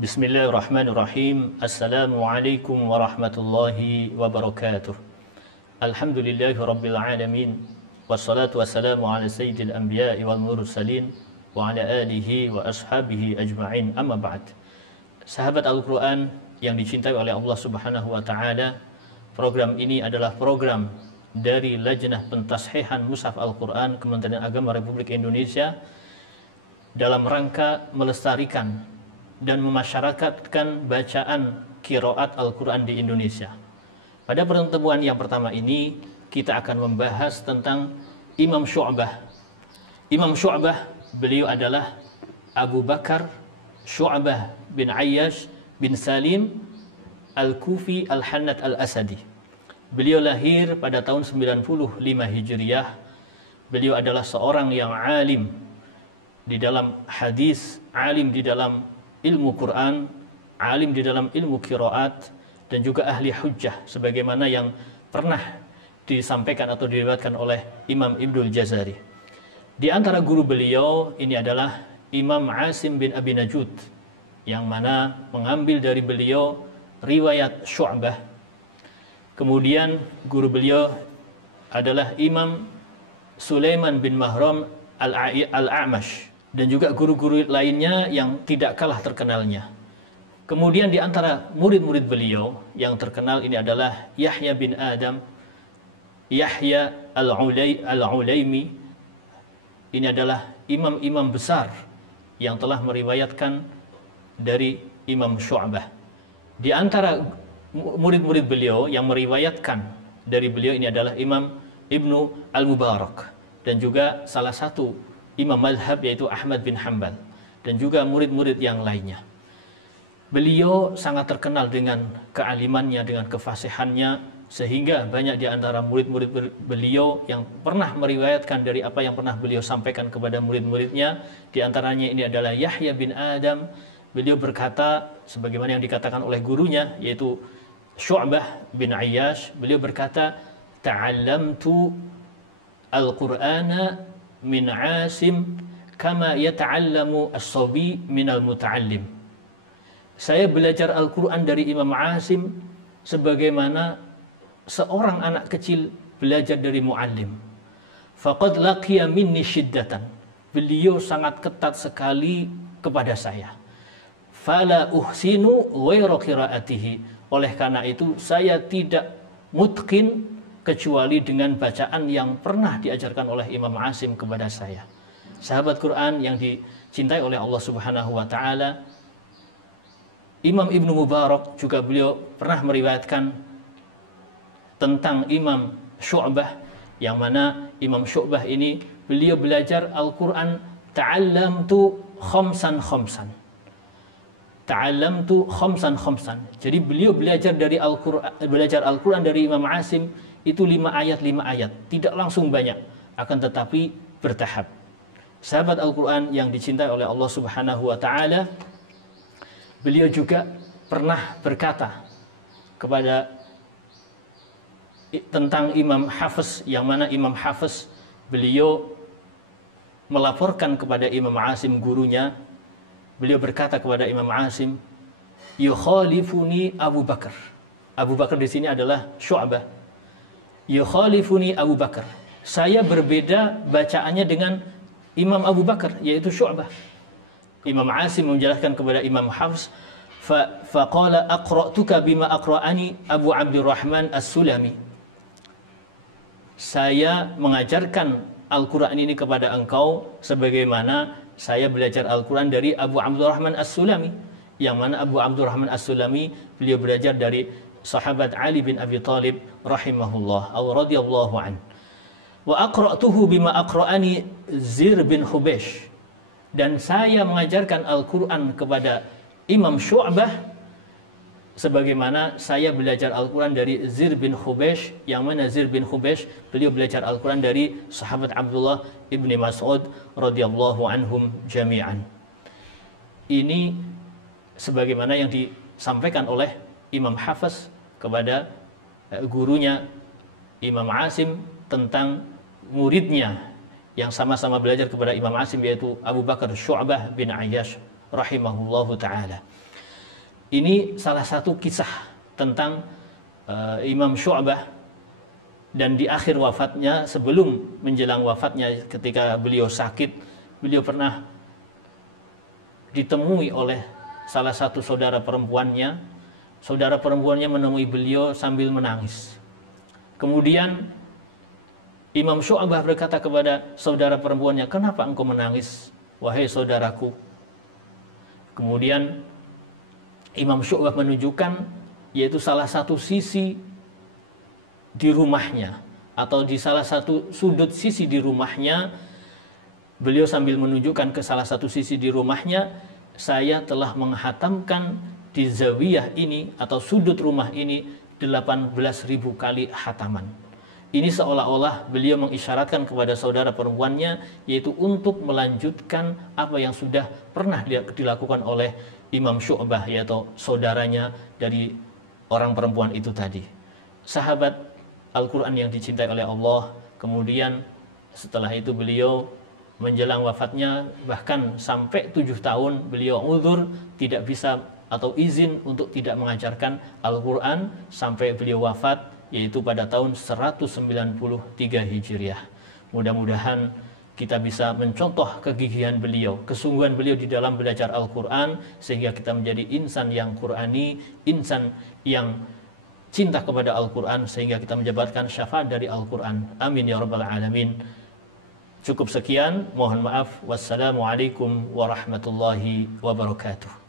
Bismillahirrahmanirrahim. Assalamualaikum warahmatullahi wabarakatuh. Alhamdulillahi rabbil alamin. Wassalatu wassalamu ala sayyidil anbiya'i wal mursalin wa ala alihi wa ashabihi ajma'in. Amma ba'd. Sahabat Al-Quran yang dicintai oleh Allah Subhanahu wa taala, program ini adalah program dari Lajnah Pentashihan Mushaf Al-Quran Kementerian Agama Republik Indonesia dalam rangka melestarikan dan memasyarakatkan bacaan qiraat Al-Quran di Indonesia. Pada pertemuan yang pertama ini, kita akan membahas tentang Imam Syu'bah. Imam Syu'bah, beliau adalah Abu Bakar Syu'bah bin Ayyash bin Salim Al-Kufi Al-Hannat Al-Asadi. Beliau lahir pada tahun 95 Hijriah. Beliau adalah seorang yang alim di dalam hadis, alim di dalam ilmu Quran, alim di dalam ilmu qiraat, dan juga ahli hujjah sebagaimana yang pernah disampaikan atau diriwayatkan oleh Imam Ibnul Jazari. Di antara guru beliau ini adalah Imam Asim bin Abi Najud, yang mana mengambil dari beliau riwayat Syu'bah. Kemudian guru beliau adalah Imam Sulaiman bin Mahram Al-A'mash, dan juga guru-guru lainnya yang tidak kalah terkenalnya. Kemudian di antara murid-murid beliau yang terkenal ini adalah Yahya bin Adam, Yahya Al-Ulaimi. Ini adalah imam-imam besar yang telah meriwayatkan dari Imam Syu'bah. Di antara murid-murid beliau yang meriwayatkan dari beliau ini adalah Imam Ibnu Al-Mubarak, dan juga salah satu imam mazhab yaitu Ahmad bin Hanbal, dan juga murid-murid yang lainnya. Beliau sangat terkenal dengan kealimannya, dengan kefasihannya, sehingga banyak di antara murid-murid beliau yang pernah meriwayatkan dari apa yang pernah beliau sampaikan kepada murid-muridnya. Di antaranya ini adalah Yahya bin Adam. Beliau berkata, sebagaimana yang dikatakan oleh gurunya yaitu Syu'bah bin Ayyash, beliau berkata, "Ta'allamtu al-Qur'ana min Asim kama yata'allamu as-sabi minal muta'allim." Saya belajar Al-Quran dari Imam Asim sebagaimana seorang anak kecil belajar dari muallim. Faqad laqiya minni syiddatan. Beliau sangat ketat sekali kepada saya. Fala uhsinu ghairu qiraatihi. Oleh karena itu saya tidak mutqin kecuali dengan bacaan yang pernah diajarkan oleh Imam Asim kepada saya. Sahabat Quran yang dicintai oleh Allah Subhanahu wa taala, Imam Ibnu Mubarak juga beliau pernah meriwayatkan tentang Imam Syu'bah, yang mana Imam Syu'bah ini beliau belajar Al-Quran ta'allamtu khamsan khamsan. Ta'allamtu khamsan khamsan. Jadi beliau belajar Al-Quran dari Imam Asim itu 5 ayat, tidak langsung banyak, akan tetapi bertahap. Sahabat Al-Quran yang dicintai oleh Allah Subhanahu wa taala, beliau juga pernah berkata tentang Imam Hafiz, yang mana Imam Hafiz beliau melaporkan kepada Imam Asim gurunya. Beliau berkata kepada Imam Asim, "Yukhalifuni Abu Bakar." Abu Bakar di sini adalah Syu'bah. "Yukhalifuni Abu Bakar." Saya berbeda bacaannya dengan Imam Abu Bakar, yaitu Syu'bah. Imam Asim menjelaskan kepada Imam Hafiz, faqala aqra'tuka bima aqra'ani Abu Abdurrahman As-Sulami. Saya mengajarkan Al-Quran ini kepada engkau sebagaimana saya belajar Al-Quran dari Abu Abdurrahman As-Sulami, yang mana Abu Abdurrahman As-Sulami beliau belajar dari sahabat Ali bin Abi Thalib rahimahullah atau radhiyallahu an. Wa aqra'tuhu bima aqra'ani Zir bin Hubaysh. Dan saya mengajarkan Al-Quran kepada Imam Syu'bah sebagaimana saya belajar Al-Quran dari Zir bin Hubaysh, yang mana Zir bin Hubaysh beliau belajar Al-Quran dari sahabat Abdullah ibni Mas'ud radhiyallahu anhum jami'an. Ini sebagaimana yang disampaikan oleh Imam Hafiz kepada gurunya Imam Asim tentang muridnya yang sama-sama belajar kepada Imam Asim, yaitu Abu Bakar Syu'bah bin Ayyash rahimahullahu ta'ala. Ini salah satu kisah tentang Imam Syu'bah, dan di akhir wafatnya, sebelum menjelang wafatnya ketika beliau sakit, beliau pernah ditemui oleh salah satu saudara perempuannya. Saudara perempuannya menemui beliau sambil menangis. Kemudian Imam Syu'bah berkata kepada saudara perempuannya, "Kenapa engkau menangis, wahai saudaraku?" Kemudian Imam Syu'bah menunjukkan, yaitu salah satu sisi di rumahnya, atau di salah satu sudut sisi di rumahnya. Beliau sambil menunjukkan ke salah satu sisi di rumahnya, "Saya telah menghatamkan di zawiyah ini atau sudut rumah ini 18.000 kali hataman." Ini seolah-olah beliau mengisyaratkan kepada saudara perempuannya, yaitu untuk melanjutkan apa yang sudah pernah dilakukan oleh Imam Syu'bah, yaitu saudaranya dari orang perempuan itu tadi. Sahabat Al-Quran yang dicintai oleh Allah. Kemudian setelah itu beliau menjelang wafatnya, bahkan sampai 7 tahun beliau uzur, tidak bisa atau izin untuk tidak mengajarkan Al-Quran sampai beliau wafat, yaitu pada tahun 193 Hijriah. Mudah-mudahan kita bisa mencontoh kegigihan beliau, kesungguhan beliau di dalam belajar Al-Quran, sehingga kita menjadi insan yang Qurani, insan yang cinta kepada Al-Quran, sehingga kita mendapatkan syafaat dari Al-Quran. Amin ya rabbal alamin. Cukup sekian, mohon maaf. Wassalamualaikum warahmatullahi wabarakatuh.